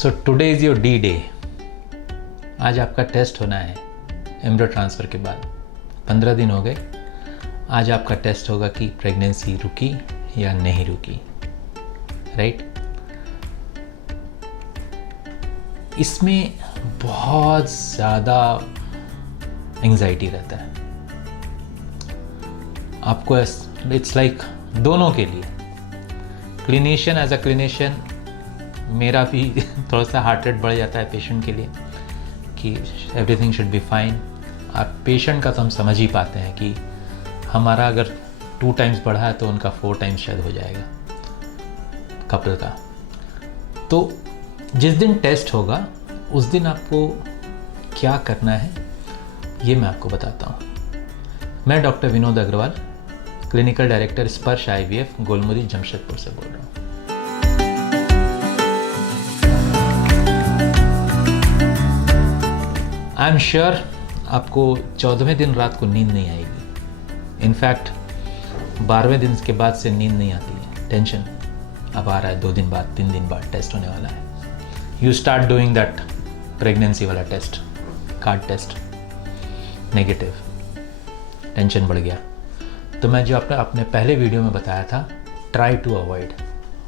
So today is your D day. आज आपका test होना है एम्ब्रियो ट्रांसफ़र के बाद। 15 दिन हो गए। आज आपका टेस्ट होगा कि प्रेगनेंसी रुकी या नहीं रुकी, राइट? इसमें बहुत ज़्यादा एंग्जाइटी रहता है आपको। इट्स लाइक दोनों के लिए, क्लिनिशियन एज अ क्लिनिशियन मेरा भी थोड़ा सा हार्ट रेट बढ़ जाता है पेशेंट के लिए कि एवरीथिंग शुड बी फाइन। और पेशेंट का तो हम समझ ही पाते हैं कि हमारा अगर 2 टाइम्स बढ़ा है तो उनका 4 टाइम्स शायद हो जाएगा कपल का। तो जिस दिन टेस्ट होगा उस दिन आपको क्या करना है ये मैं आपको बताता हूँ। मैं doctor Vinod Agarwal, clinical director Sparsh IVF, Golmuri, Jamshedpur से बोल रहा हूँ। आई एम श्योर आपको 14वें दिन रात को नींद नहीं आएगी। इनफैक्ट 12वें दिन के बाद से नींद नहीं आती है। टेंशन अब आ रहा है 2 दिन बाद, 3 दिन बाद टेस्ट होने वाला है। You start doing that pregnancy वाला test, card test, negative, tension बढ़ गया। तो मैं जो अपने पहले वीडियो में बताया था, ट्राई टू अवॉइड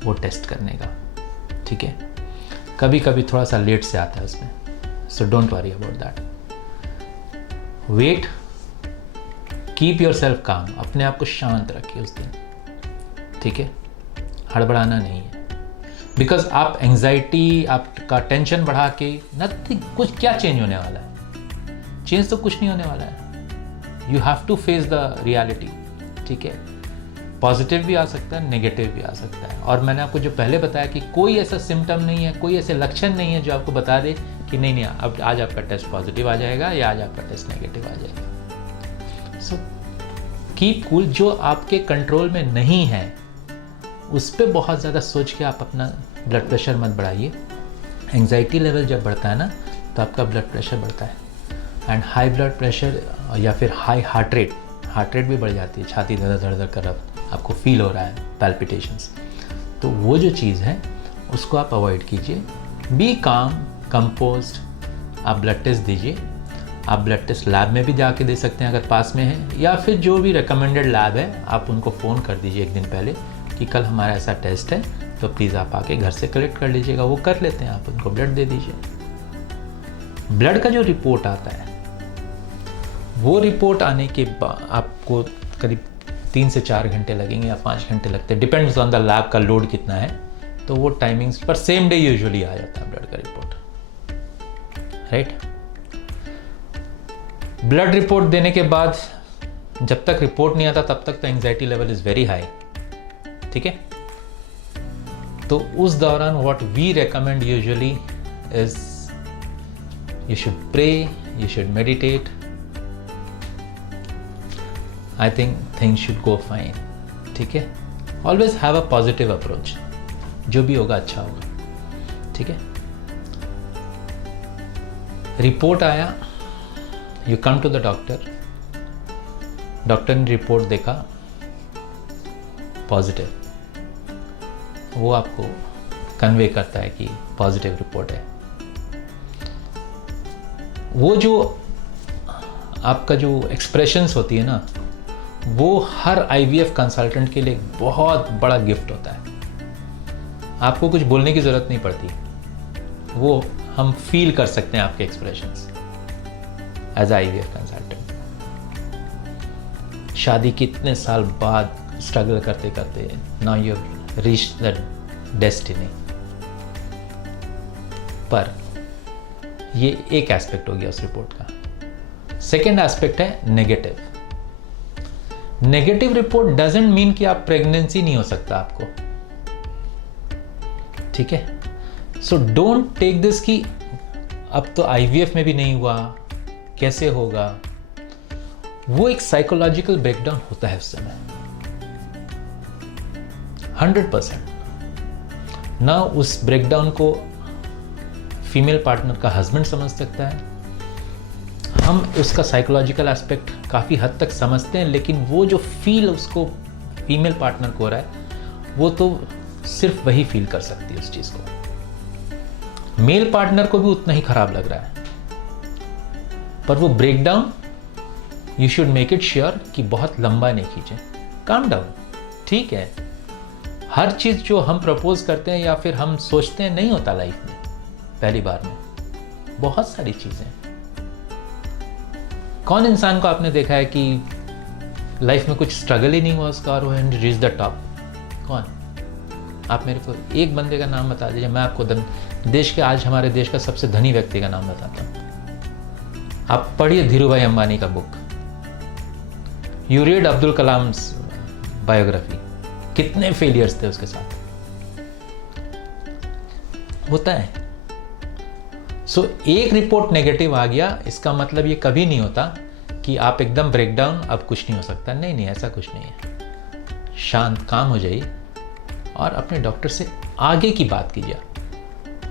वो टेस्ट करने का, ठीक है? कभी कभी थोड़ा सा लेट से आता है उसमें, so don't worry about that. Wait, keep yourself calm, अपने आप को शांत रखिए उस दिन, ठीक है? हड़बड़ाना नहीं है। बिकॉज आप एंजाइटी, आपका टेंशन बढ़ा के नथिंग, कुछ क्या चेंज होने वाला है? चेंज तो कुछ नहीं होने वाला है। You have to face the reality, ठीक है? पॉजिटिव भी आ सकता है, नेगेटिव भी आ सकता है। और मैंने आपको जो पहले बताया कि कोई ऐसा सिम्टम नहीं है, कोई ऐसे लक्षण नहीं है जो आपको बता दे कि नहीं अब आज आपका टेस्ट पॉजिटिव आ जाएगा या आज आपका टेस्ट नेगेटिव आ जाएगा। So keep cool. जो आपके कंट्रोल में नहीं है उस पर बहुत ज़्यादा सोच के आप अपना ब्लड प्रेशर मत बढ़ाइए। एंजाइटी लेवल जब बढ़ता है ना तो आपका ब्लड प्रेशर बढ़ता है, एंड हाई ब्लड प्रेशर या फिर हाई हार्ट रेट भी बढ़ जाती है। छाती धड़ कर आपको फील हो रहा है, पैल्पिटेशंस। तो वो जो चीज़ है उसको आप अवॉइड कीजिए। बी काम, कंपोज्ड। आप ब्लड टेस्ट दीजिए। आप ब्लड टेस्ट लैब में भी जाके दे सकते हैं अगर पास में है, या फिर जो भी रिकमेंडेड लैब है आप उनको फ़ोन कर दीजिए 1 दिन पहले कि कल हमारा ऐसा टेस्ट है, तो प्लीज़ आप आके घर से कलेक्ट कर लीजिएगा। वो कर लेते हैं, आप उनको ब्लड दे दीजिए। ब्लड का जो रिपोर्ट आता है वो रिपोर्ट आने के बाद आपको करीब 3 से 4 घंटे लगेंगे या 5 घंटे लगते हैं, डिपेंड्स ऑन द लैब का लोड कितना है। तो वो टाइमिंग्स पर सेम डे यूजुअली आ जाता है ब्लड का रिपोर्ट, राइट? ब्लड रिपोर्ट देने के बाद जब तक रिपोर्ट नहीं आता तब तक तो anxiety level is very high, ठीक है? तो उस दौरान what we recommend usually is you should pray, you should meditate. I think things should go fine, ठीक है? Always have a positive approach. जो भी होगा अच्छा होगा, ठीक है? रिपोर्ट आया, you come to the doctor. Doctor ने रिपोर्ट देखा पॉजिटिव, वो आपको कन्वे करता है कि पॉजिटिव रिपोर्ट है। वो जो आपका जो एक्सप्रेशंस होती है ना, वो हर IVF कंसल्टेंट के लिए एक बहुत बड़ा गिफ्ट होता है। आपको कुछ बोलने की ज़रूरत नहीं पड़ती, वो हम फील कर सकते हैं आपके एक्सप्रेशंस एज IVF कंसल्टेंट। शादी के इतने साल बाद स्ट्रगल करते करते now you reach the destiny. पर ये एक एस्पेक्ट हो गया उस रिपोर्ट का। सेकेंड एस्पेक्ट है negative. Negative report doesn't mean कि आप प्रेगनेंसी नहीं हो सकता आपको, ठीक है? सो डोंट टेक दिस कि अब तो IVF में भी नहीं हुआ, कैसे होगा। वो एक साइकोलॉजिकल ब्रेकडाउन होता है उस समय 100%। ना उस ब्रेकडाउन को फीमेल पार्टनर का हस्बैंड समझ सकता है। हम उसका साइकोलॉजिकल एस्पेक्ट काफ़ी हद तक समझते हैं, लेकिन वो जो फील उसको फीमेल पार्टनर को हो रहा है वो तो सिर्फ वही फील कर सकती है उस चीज़ को। मेल पार्टनर को भी उतना ही खराब लग रहा है, पर वो breakdown you should make it sure कि बहुत लंबा नहीं खींचे। काम डाउन, ठीक है, हर चीज़ जो हम प्रपोज करते हैं या फिर हम सोचते हैं नहीं होता लाइफ में पहली बार में, बहुत सारी चीज़ें। कौन इंसान को आपने देखा है कि लाइफ में कुछ स्ट्रगल ही नहीं हुआ उसका और वो रीच द टॉप? कौन? आप मेरे को एक बंदे का नाम बता दीजिए, मैं आपको देश के, आज हमारे देश का सबसे धनी व्यक्ति का नाम बताता हूँ। आप पढ़िए धीरू भाई अंबानी का book, you read Abdul Kalam biography, कितने फेलियर्स थे उसके साथ। होता है। सो एक रिपोर्ट नेगेटिव आ गया, इसका मतलब ये कभी नहीं होता कि आप एकदम ब्रेकडाउन, अब कुछ नहीं हो सकता। नहीं नहीं, ऐसा कुछ नहीं है। शांत, काम हो जाइए और अपने डॉक्टर से आगे की बात कीजिए।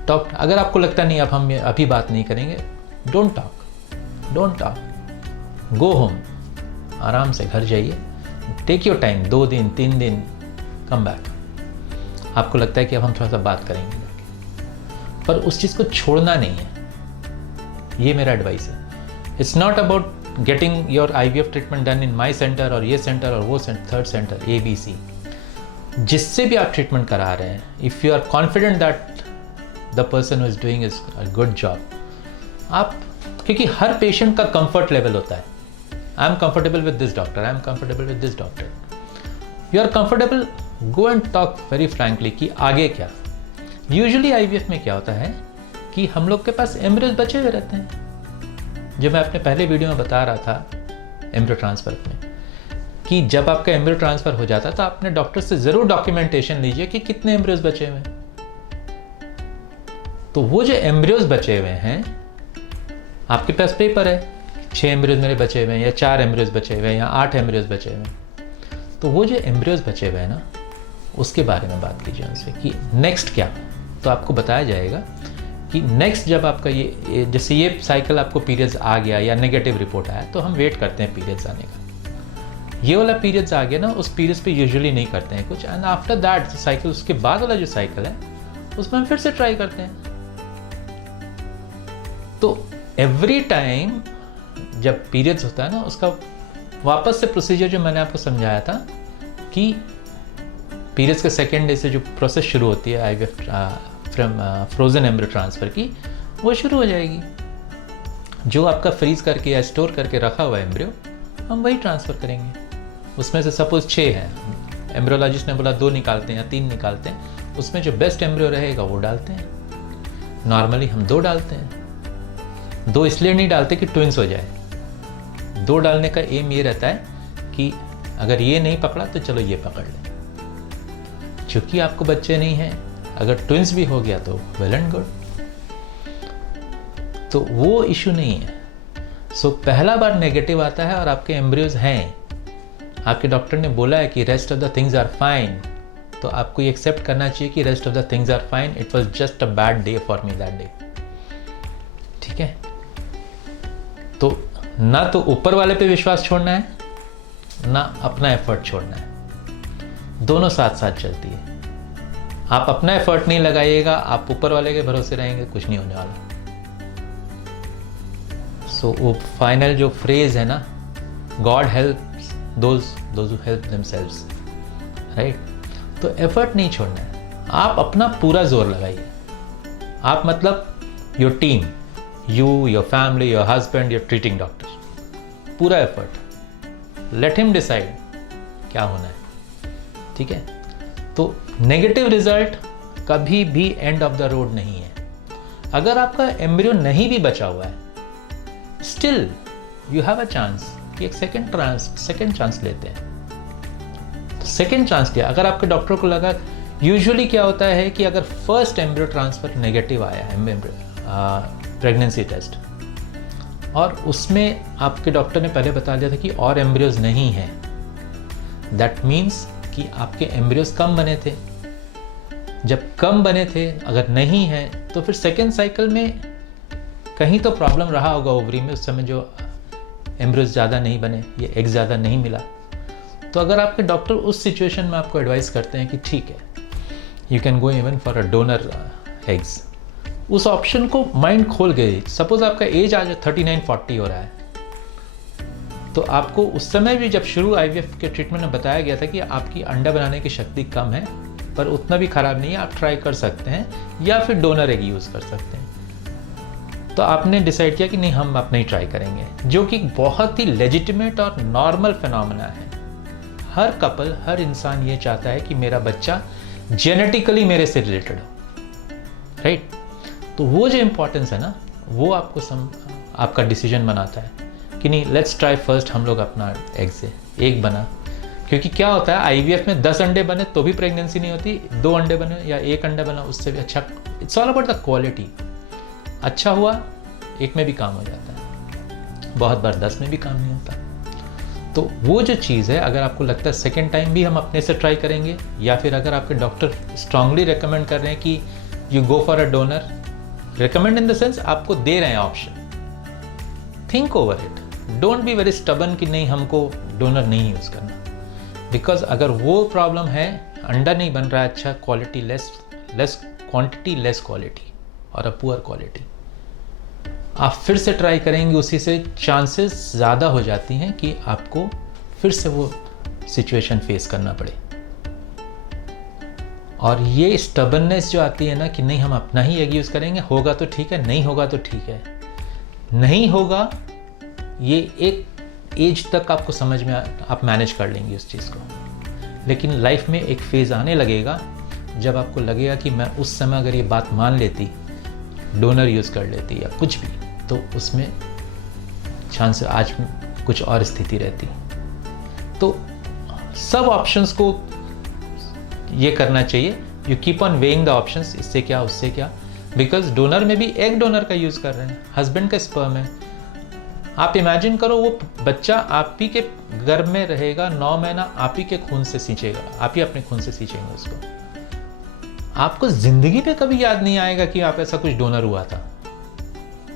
डॉक्टर, अगर आपको लगता नहीं अब हम अभी बात नहीं करेंगे, डोंट टॉक, गो होम, आराम से घर जाइए, टेक योर टाइम, 2 दिन 3 दिन, कम बैक। आपको लगता है कि अब हम थोड़ा सा बात करेंगे, पर उस चीज़ को छोड़ना नहीं है। ये मेरा एडवाइस है। It's not about getting your IVF treatment done in my centre और ये सेंटर और वो सेंटर, थर्ड सेंटर, ABC, जिससे भी आप ट्रीटमेंट करा रहे हैं, if you are confident that the person who is doing is a good job, आप, क्योंकि हर पेशेंट का कंफर्ट लेवल होता है। I am comfortable with this doctor, I am comfortable with this doctor, you are comfortable, go and talk very frankly कि आगे क्या। Usually IVF में क्या होता है कि हम लोग के पास एम्ब्रियोज बचे हुए रहते हैं, जो मैं अपने पहले वीडियो में बता रहा था एम्ब्रियो ट्रांसफर में, कि जब आपका एम्ब्रियो ट्रांसफर हो जाता है तो अपने डॉक्टर से जरूर डॉक्यूमेंटेशन लीजिए कि कितने एम्ब्रियोज बचे हुए हैं। तो वो जो एम्ब्रियोज बचे हुए हैं, आपके पास पेपर है 6 एम्ब्रियोज मेरे बचे हुए हैं, या 4 एम्ब्रियोज बचे हुए हैं, या 8 एम्ब्रियोज बचे हुए हैं, तो वो जो एम्ब्रियोज बचे हुए हैं ना, उसके बारे में बात कीजिए उनसे कि नेक्स्ट क्या। तो आपको बताया जाएगा कि नेक्स्ट जब आपका ये जैसे ये साइकिल आपको पीरियड्स आ गया या नेगेटिव रिपोर्ट आया, तो हम वेट करते हैं पीरियड्स आने का। ये वाला पीरियड्स आ गया ना, उस पीरियड्स पे यूजुअली नहीं करते हैं कुछ, एंड आफ्टर दैट साइकिल, उसके बाद वाला जो साइकिल है उसमें हम फिर से ट्राई करते हैं। तो एवरी टाइम जब पीरियड्स होता है ना, उसका वापस से प्रोसीजर जो मैंने आपको समझाया था कि पीरियड्स के सेकेंड डे से जो प्रोसेस शुरू होती है IVF from frozen embryo transfer की, वो शुरू हो जाएगी। जो आपका फ्रीज करके या स्टोर करके रखा हुआ एम्ब्रियो, हम वही ट्रांसफ़र करेंगे। उसमें से सपोज 6 है, एम्ब्रियोलॉजिस्ट ने बोला 2 निकालते हैं या 3 निकालते हैं, उसमें जो बेस्ट एम्ब्रियो रहेगा वो डालते हैं। नॉर्मली हम 2 डालते हैं। 2 इसलिए नहीं डालते कि ट्विंस हो जाए। 2 डालने का एम ये रहता है कि अगर ये नहीं पकड़ा तो चलो ये पकड़ लें। चूंकि आपको बच्चे नहीं हैं, अगर ट्विंस भी हो गया तो वेल एंड गुड, तो वो इशू नहीं है। सो पहला बार नेगेटिव आता है और आपके एम्ब्रियोज हैं, आपके डॉक्टर ने बोला है कि rest of the things are fine, तो आपको ये एक्सेप्ट करना चाहिए कि rest of the things are fine, it was just a bad day for me that day. ठीक है, तो ना तो ऊपर वाले पे विश्वास छोड़ना है, ना अपना एफर्ट छोड़ना है, दोनों साथ साथ चलती है। आप अपना एफर्ट नहीं लगाइएगा, आप ऊपर वाले के भरोसे रहेंगे, कुछ नहीं होने वाला। सो वो फाइनल जो फ्रेज है ना, God helps those who help themselves, right. तो एफर्ट नहीं छोड़ना है, आप अपना पूरा जोर लगाइए। आप मतलब your team, you, your family, your husband, your treating doctor, पूरा एफर्ट, लेट हिम डिसाइड क्या होना है। ठीक है, तो नेगेटिव रिजल्ट कभी भी एंड ऑफ द रोड नहीं है। अगर आपका एम्ब्रियो नहीं भी बचा हुआ है, still you have a chance कि एक सेकेंड चांस लेते हैं। तो सेकेंड चांस लिया। अगर आपके डॉक्टर को लगा, यूजुअली क्या होता है कि अगर फर्स्ट एम्ब्रियो ट्रांसफर नेगेटिव आया है, प्रेगनेंसी टेस्ट, और उसमें आपके डॉक्टर ने पहले बता दिया था कि और एम्ब्रियोज नहीं है, दैट मीन्स कि आपके एम्ब्रियोज कम बने थे। जब कम बने थे, अगर नहीं है, तो फिर सेकेंड साइकिल में कहीं तो प्रॉब्लम रहा होगा ओवरी में, उस समय जो एम्ब्रियोज ज़्यादा नहीं बने, ये एग ज़्यादा नहीं मिला। तो अगर आपके डॉक्टर उस सिचुएशन में आपको एडवाइस करते हैं कि ठीक है, you can go even for a donor eggs, उस ऑप्शन को माइंड खोल गए। सपोज आपका एज आज 39-40 हो रहा है, तो आपको उस समय भी जब शुरू IVF के ट्रीटमेंट में बताया गया था कि आपकी अंडा बनाने की शक्ति कम है, पर उतना भी खराब नहीं है, आप ट्राई कर सकते हैं, या फिर डोनर एग यूज़ कर सकते हैं। तो आपने डिसाइड किया कि नहीं, हम अपना ही ट्राई करेंगे, जो कि बहुत ही लेजिटिमेट और नॉर्मल फिनोमेना है। हर कपल, हर इंसान ये चाहता है कि मेरा बच्चा जेनेटिकली मेरे से रिलेटेड हो, राइट। तो वो जो इम्पोर्टेंस है ना, वो आपको आपका डिसीजन बनाता है कि नहीं, लेट्स ट्राई फर्स्ट हम लोग अपना एग से एक बना। क्योंकि क्या होता है, IVF में 10 अंडे बने तो भी प्रेगनेंसी नहीं होती, 2 अंडे बने या 1 अंडा बना उससे भी अच्छा। It's all about the quality. अच्छा हुआ, एक में भी काम हो जाता है, बहुत बार 10 में भी काम नहीं होता। तो वो जो चीज़ है, अगर आपको लगता है सेकेंड टाइम भी हम अपने से ट्राई करेंगे, या फिर अगर आपके डॉक्टर स्ट्रांगली रिकमेंड कर रहे हैं कि you go for a donor, recommend in the sense आपको दे रहे हैं option, think over it. Don't be very stubborn कि नहीं, हमको डोनर नहीं यूज़ करना। बिकॉज अगर वो प्रॉब्लम है, अंडा नहीं बन रहा है अच्छा, quality less quantity less quality और अ पुअर क्वालिटी, आप फिर से ट्राई करेंगे, उसी से चांसेस ज़्यादा हो जाती हैं कि आपको फिर से वो सिचुएशन फेस करना पड़े। और ये स्टबननेस जो आती है ना कि नहीं, हम अपना ही एग यूज़ करेंगे, होगा तो ठीक है, नहीं होगा तो ठीक है। नहीं होगा, ये एक एज तक आपको समझ में आप मैनेज कर लेंगे उस चीज़ को, लेकिन लाइफ में एक फेज़ आने लगेगा जब आपको लगेगा कि मैं उस समय अगर ये बात मान लेती, डोनर यूज़ कर लेती या कुछ भी, तो उसमें चांस आज कुछ और स्थिति रहती। तो सब ऑप्शंस को ये करना चाहिए, you keep on weighing the options, इससे क्या उससे क्या। बिकॉज डोनर में भी एग डोनर का यूज़ कर रहे हैं, हस्बैंड का स्पर्म है। आप इमेजिन करो, वो बच्चा आप ही के गर्भ में रहेगा, 9 महीना आप ही के खून से सींचेगा, आप ही अपने खून से सींचेंगे उसको। आपको जिंदगी पे कभी याद नहीं आएगा कि आप ऐसा कुछ डोनर हुआ था।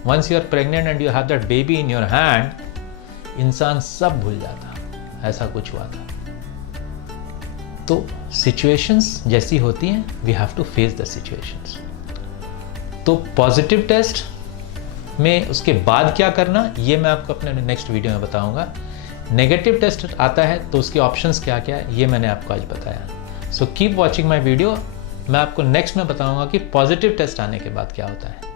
Once you are pregnant and you have that baby in your hand, इंसान सब भूल जाता ऐसा कुछ हुआ था। तो सिचुएशंस जैसी होती हैं, we have to face the situations. तो पॉजिटिव टेस्ट में उसके बाद क्या करना, ये मैं आपको अपने नेक्स्ट वीडियो में बताऊंगा। नेगेटिव टेस्ट आता है तो उसके ऑप्शंस क्या क्या है, ये मैंने आपको आज बताया। So keep watching my video. मैं आपको नेक्स्ट में बताऊंगा कि पॉजिटिव टेस्ट आने के बाद क्या होता है।